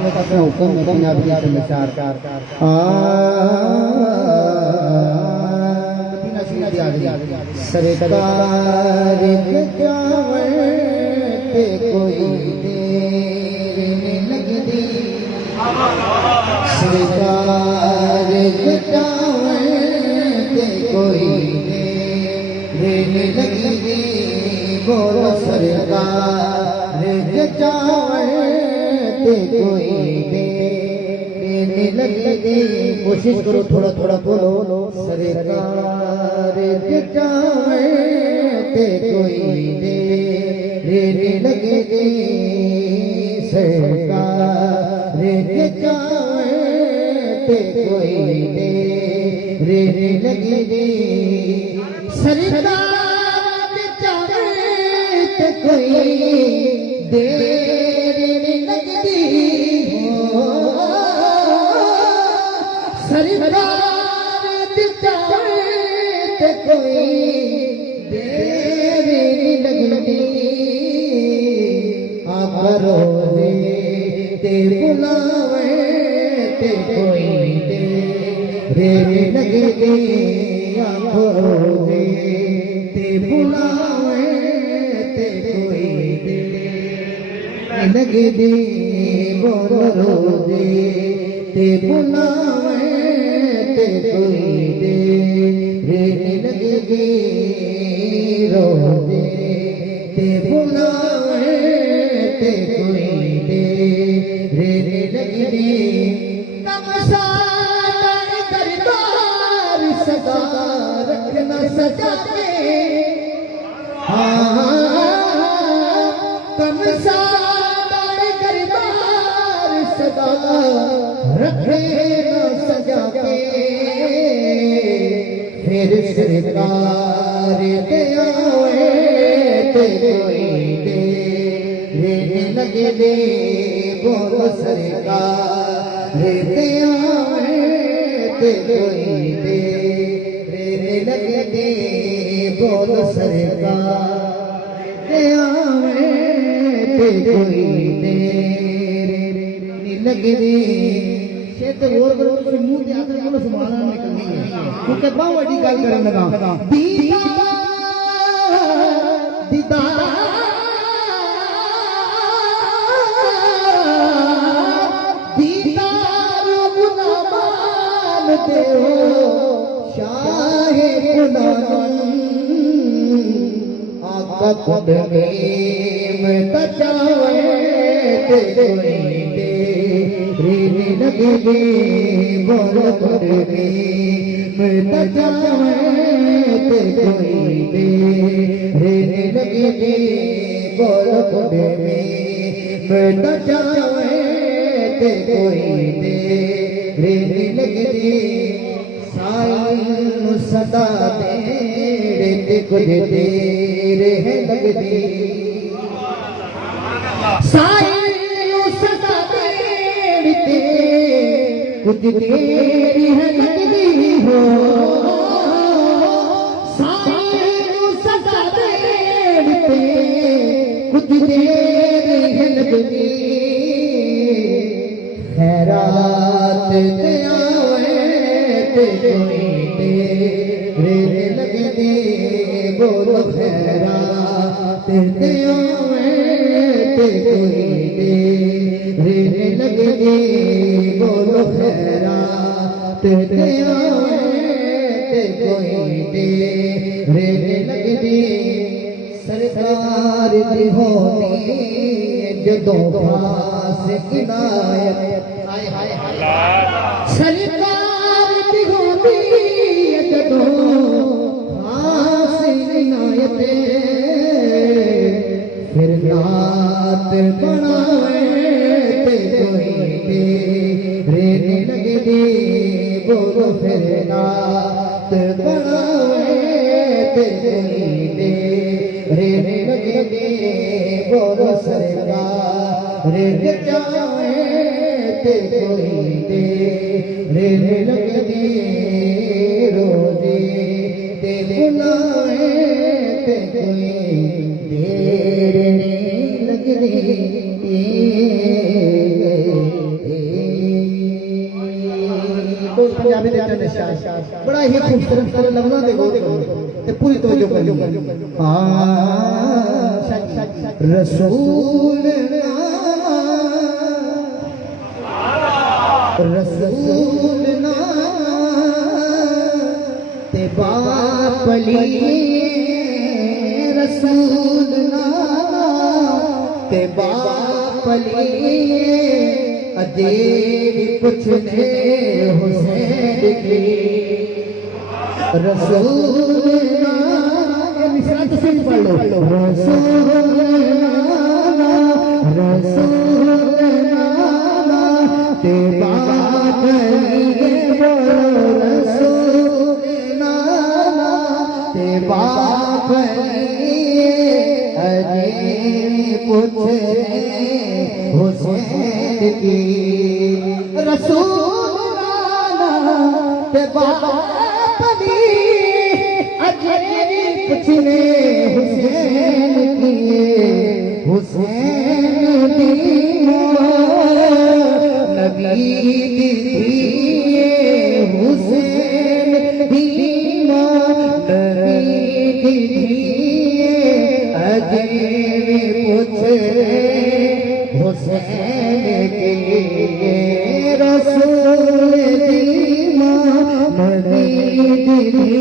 अपने हुक्म में पंजाबी का समाचार सरकार जावे कोई देर नहीं लगती सरकार जावे कोई देर नहीं लगती बोलो सरकार जावे कोई देर नहीं लगती कोशिश करो थोड़ा थोड़ा बोलो सरकार जावे कोई देर नहीं लगती सरकार जावे कोई देर नहीं लगती सरकार जावे कोई देर नहीं लगती सरकार जावे कोई देर नहीं लगती आप रोज़े ते बुलावे ते कोई देर नहीं लगती आप रोज़े ते बुलावे ते कोई देर नहीं लगती बोलो रोज़े ते बुलावे ते कोई देर नहीं लगती रोज़े ते बुलावे ते कोई देर नहीं लगती नमसार दरबार सदा रखना सजा के नमसार दरबार सदा रखना सजा के फिर सरकार ते आवे ते कोई देर नहीं लगती बोलो सरकार ते आवे ते कोई देर नहीं लगती बोलो सरकार ते आवे ते कोई देर नहीं लगती शेत और करो तो मुंह ते आकर बोलो सुभान अल्लाह निकलनी है क्योंकि बहुत बड़ी गल करन लगा दीदार गुलामान देहो शाहे गुलामान आका कदमे में तजावे ते कोई देर नहीं लगती बोलो कदमे में तजावे ते कोई देर नहीं लगती बोलो कदमे में तजावे ते कोई देर नहीं लगती साईं सदा तेरे ते कुछ देर है लगती साईं सदा तेरे ते कुछ देर है लगती हो साईं सदा तेरे ते कुछ देर है लगती खैरात ते आवे ते कोई देर नहीं लगती बोलो खैरात ते आवे ते कोई देर नहीं लगती बोलो खैरात ते आवे ते कोई देर नहीं लगती सरकार दी होनी जदों खास इनायत सरकार दी होनी जदों खास इनायत फिर नात बनावे ते कोई देर नहीं लगती बोलो फिर नात बनावे ते कोई देर नहीं लगती बोलो सरकार जावे ते कोई देर नहीं लगती रोज़े ते बुलावे ते कोई देर नहीं लगती प्यारे दे नशा बड़ा ही खूबसूरत कर लफ्ज़ां दे गौर ते पूरी तवज्जो करियो। रसूल रसूल ना ते बापली रसूल ना ते बापली अजे भी पुछने हुसैन की रसूल ना मिसरा तो सिंह पढ़ लो रसूल ना रसूल ना ते बापली रसूल ना ते बापली अजे पुछने हुसैन की रसूल ते बापली अजे पुछने हुसैन की हुसैन की नबी दी हुसैन दी नबी दी अजे पुछने हुसैन की रसूल दी नबी दी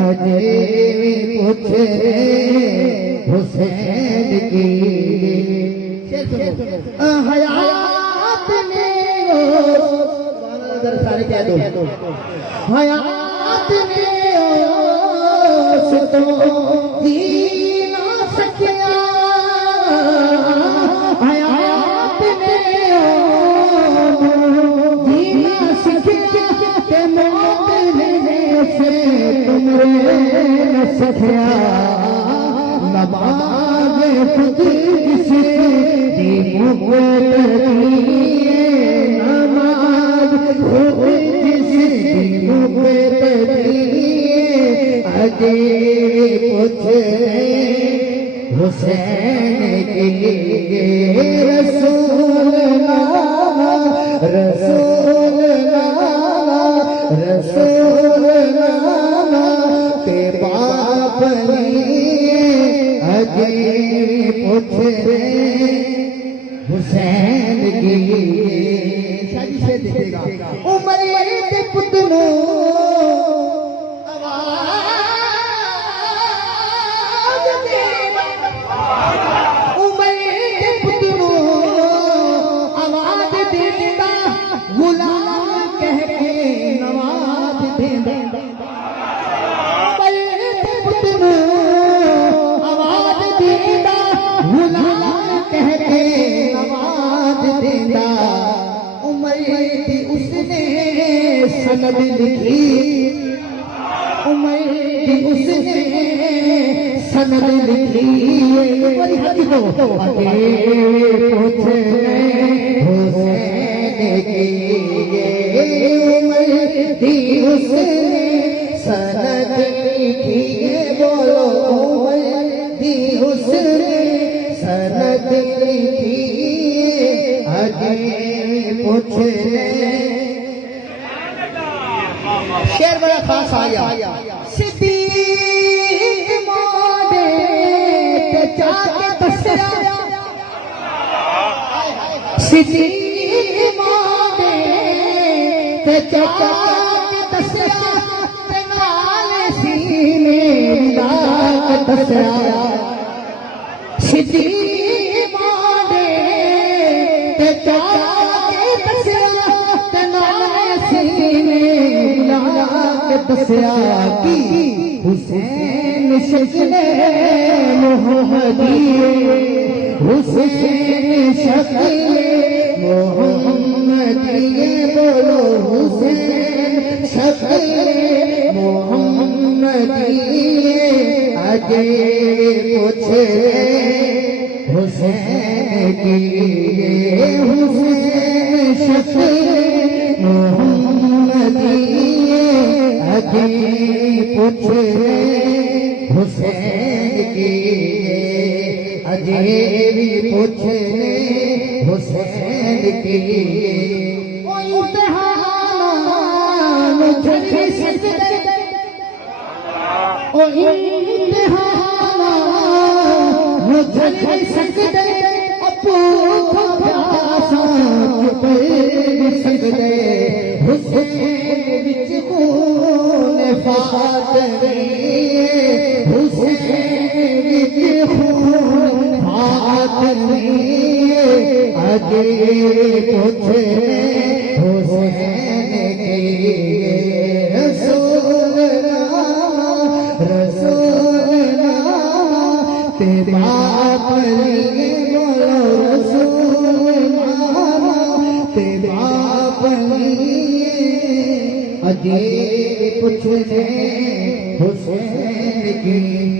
अजे पुछने हुसैन की हयात में सारे कह दो हयात में तो जी ना सकिया हयात में जी ना सकिया के मौत ने से तुमरे न सकिया नमाज खुद से दी नमाज खुद से अजे पुछने हुसैन की रसूल नामा रसूल नामा रसूल नामा के बाप अजे पुछने हुसैन की शादी से दिखेगा उमर के पुतनो सनद लिखी उमर की उसने सनद लिखी अजे पुछने हुसैन की उमर की उसने सनद लिखी बोलो उमर की उसने सनद लिखी अजे पुछने शेर बड़ा खास आ गया सिद्दीक मोदे ते जाके दसया सिद्दीक मोदे ते जाके दसया ते नाल सीने लाग दसया सिद्दीक मोदे ते जाके दसया ते नाल सीने दसया की हुसैन शक्ल मोहम्मदी हुसैन शक्ल मोहम्मदी बोलो हुसैन शक्ल मोहम्मदी अजे पुछने हुसैन की हुसैन शक्ल मोहम्मदी अजे पुछने हुसैन की अजे भी पुछने हुसैन की इम्तिहान मुझे नहीं सकते अपू को प्यासा कोई सकते हुसैन विच खून फातमी हुसैन विच खून फातमी आगे पूछे हुसैन की अजे पूछने हुसैन की